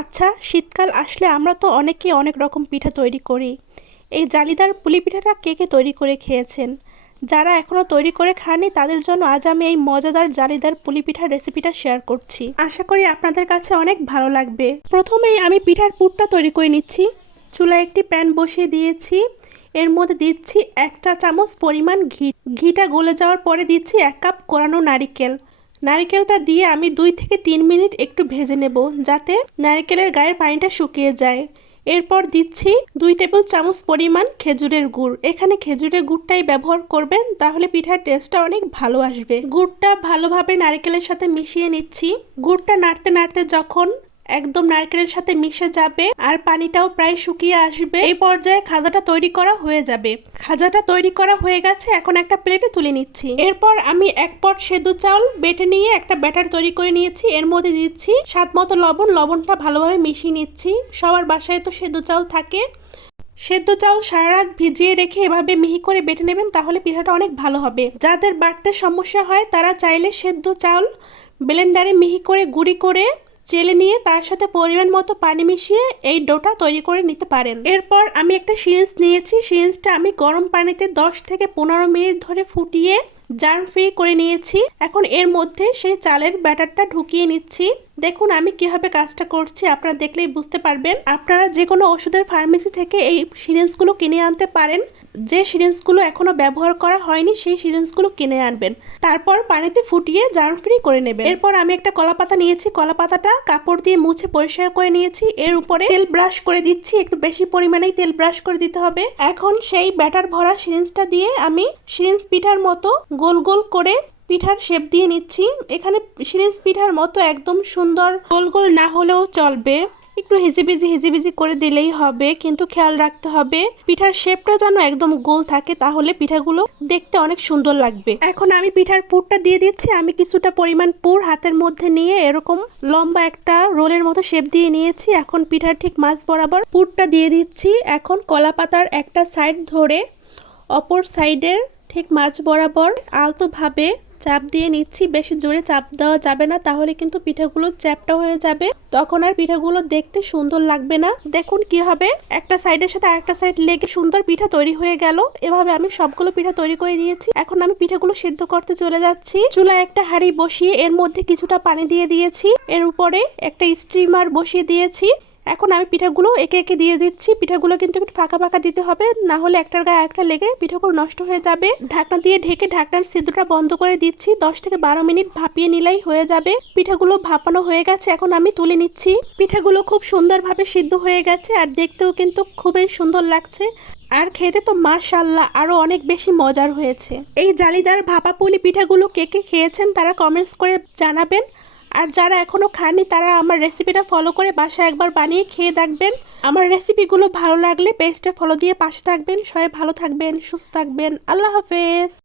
আচ্ছা, শীতকাল আসলে আমরা তো অনেকেই অনেক রকম পিঠা তৈরি করি। এই জালিদার পুলি পিঠাটা কে কে তৈরি করে খেয়েছেন? যারা এখনো তৈরি করে খাননি তাদের জন্য আজ আমি এই মজাদার জালিদার পুলি পিঠার রেসিপিটা শেয়ার করছি। আশা করি আপনাদের কাছে অনেক ভালো লাগবে। প্রথমেই আমি পিঠার পুরটা তৈরি করে নিচ্ছি। চুলায় একটি প্যান বসিয়ে দিয়েছি। এর মধ্যে দিচ্ছি 1 চা চামচ পরিমাণ ঘি। ঘিটা গলে যাওয়ার পরে দিচ্ছি 1 কাপ কোরানো নারিকেল। নারিকেলটা দিয়ে আমি 2 থেকে 3 মিনিট একটু ভেজে নেব, যাতে নারিকেলের গায়ের পানিটা শুকিয়ে যায়। এরপর দিচ্ছি 2 টেবিল চামচ পরিমাণ খেজুরের গুড়। এখানে খেজুরের গুড়টাই ব্যবহার করবেন, তাহলে পিঠার টেস্টটা অনেক ভালো আসবে। গুড়টা ভালোভাবে নারকেলের সাথে মিশিয়ে নিচ্ছি। গুড়টা নাড়তে নাড়তে যখন একদম নারকেলের সাথে মিশে যাবে আর পানিটাও প্রায় শুকিয়ে আসবে, এই পর্যায়ে খাজাটা তৈরি করা হয়ে যাবে। খাজাটা তৈরি করা হয়ে গেছে, এখন একটা প্লেটে তুলে নিচ্ছি। এরপর আমি 1 পট সেদ্ধ চাউল বেটে নিয়ে একটা ব্যাটার তৈরি করে নিয়েছি। এর মধ্যে দিচ্ছি স্বাদ মতো লবণ। লবণটা ভালোভাবে মিশিয়ে নিচ্ছি। সবার বাসায় তো সেদ্ধ চাউল থাকে। সেদ্ধ চাউল সারা রাত ভিজিয়ে রেখে এভাবে মিহি করে বেটে নেবেন, তাহলে পিঠাটা অনেক ভালো হবে। যাদের বাটতে সমস্যা হয় তারা চাইলে সেদ্ধ চাউল ব্লেন্ডারে মিহি করে গুঁড়ি করে চেলে নিয়ে তার সাথে পরিমাণ মতো পানি মিশিয়ে এই ডোটা তৈরি করে নিতে পারেন। এরপর আমি একটা সিরিঞ্জ নিয়েছি। সিরিঞ্জটা আমি গরম পানিতে 10 থেকে 15 মিনিট ধরে ফুটিয়ে জার্ম ফ্রি করে নিয়েছি। এখন এর মধ্যে সেই চালের ব্যাটারটা ঢুকিয়ে নিচ্ছি। দেখুন আমি কিভাবে কাজটা করছি, আপনারা দেখলেই বুঝতে পারবেন। আপনারা যে কোনো ওষুধের ফার্মেসি থেকে এই সিরিঞ্জগুলো কিনে আনতে পারেন। যে সিরিঞ্জগুলো এখনো ব্যবহার করা হয়নি সেই সিরিঞ্জগুলো কিনে আনবেন। তারপর পানিতে ফুটিয়ে জার্ম ফ্রি করে নেবেন। এরপর আমি একটা কলাপাতা নিয়েছি। কলাপাতাটা কাপড় দিয়ে মুছে পরিষ্কার করে নিয়েছি। এর উপরে তেল ব্রাশ করে দিচ্ছি। একটু বেশি পরিমাণেই তেল ব্রাশ করে দিতে হবে। এখন সেই ব্যাটার ভরা সিরিঞ্জটা দিয়ে আমি সিরিঞ্জ পিঠার মতো গোল গোল করে পিঠার শেপ দিয়ে নিচ্ছি। এখানে সিরিঞ্জ পিঠার মতো একদম সুন্দর গোল গোল না হলেও চলবে, একটু হিজিবিজি করে দিলেই হবে, কিন্তু খেয়াল রাখতে হবে পিঠার শেপটা যেন একদম গোল থাকে, তাহলে পিঠাগুলো দেখতে অনেক সুন্দর লাগবে। এখন আমি পিঠার পুরটা দিয়ে দিচ্ছি। আমি কিছুটা পরিমাণ পুর হাতের মধ্যে নিয়ে এরকম লম্বা একটা রোলের মতো শেপ দিয়ে নিয়েছি। এখন পিঠার ঠিক মাঝ বরাবর পুরটা দিয়ে দিচ্ছি। এখন কলা পাতার একটা সাইড ধরে অপর সাইডের ঠিক মাঝ বরাবর আলতোভাবে চাপ দিয়ে নিচ্ছি। বেশি জোরে চাপ দেওয়া যাবে না, তাহলে কিন্তু পিঠাগুলো চ্যাপটা হয়ে যাবে, তখন আর পিঠাগুলো দেখতে সুন্দর লাগবে না। দেখুন কি হবে, একটা সাইডের সাথে আরেকটা সাইড লেগে সুন্দর পিঠা তৈরি হয়ে গেল। এভাবে আমি সবগুলো পিঠা তৈরি করে নিয়েছি। এখন আমি পিঠাগুলো সিদ্ধ করতে চলে যাচ্ছি। চুলায় একটা হাঁড়ি বসিয়ে এর মধ্যে কিছুটা পানি দিয়ে দিয়েছি। এর উপরে একটা স্টিমার বসিয়ে দিয়েছি। এখন আমি পিঠাগুলো একে একে দিয়ে দিচ্ছি। পিঠাগুলো কিন্তু একটু ফাঁকা ফাঁকা দিতে হবে, না হলে একটার গায়ে একটা লেগে পিঠাগুলো নষ্ট হয়ে যাবে। ঢাকনা দিয়ে ঢেকে ঢাকনার ছিদ্রটা বন্ধ করে দিচ্ছি। 10 থেকে 12 মিনিট ভাপিয়ে নিলেই হয়ে যাবে। পিঠাগুলো ভাপানো হয়ে গেছে, এখন আমি তুলে নিচ্ছি। পিঠাগুলো খুব সুন্দরভাবে সিদ্ধ হয়ে গেছে আর দেখতেও কিন্তু খুবই সুন্দর লাগছে। আর খেতে তো মাশাআল্লাহ আরো অনেক বেশি মজার হয়েছে। এই জালিদার ভাপা পুলি পিঠাগুলো কে কে খেয়েছেন তারা কমেন্টস করে জানাবেন। আর যারা এখনো খাননি তারা আমার রেসিপিটা ফলো করে বাসায় একবার বানিয়ে খেয়ে দেখবেন। আমার রেসিপিগুলো ভালো লাগলে পেজটা ফলো দিয়ে পাশে থাকবেন। সবাই ভালো থাকবেন, সুস্থ থাকবেন। আল্লাহ হাফেজ।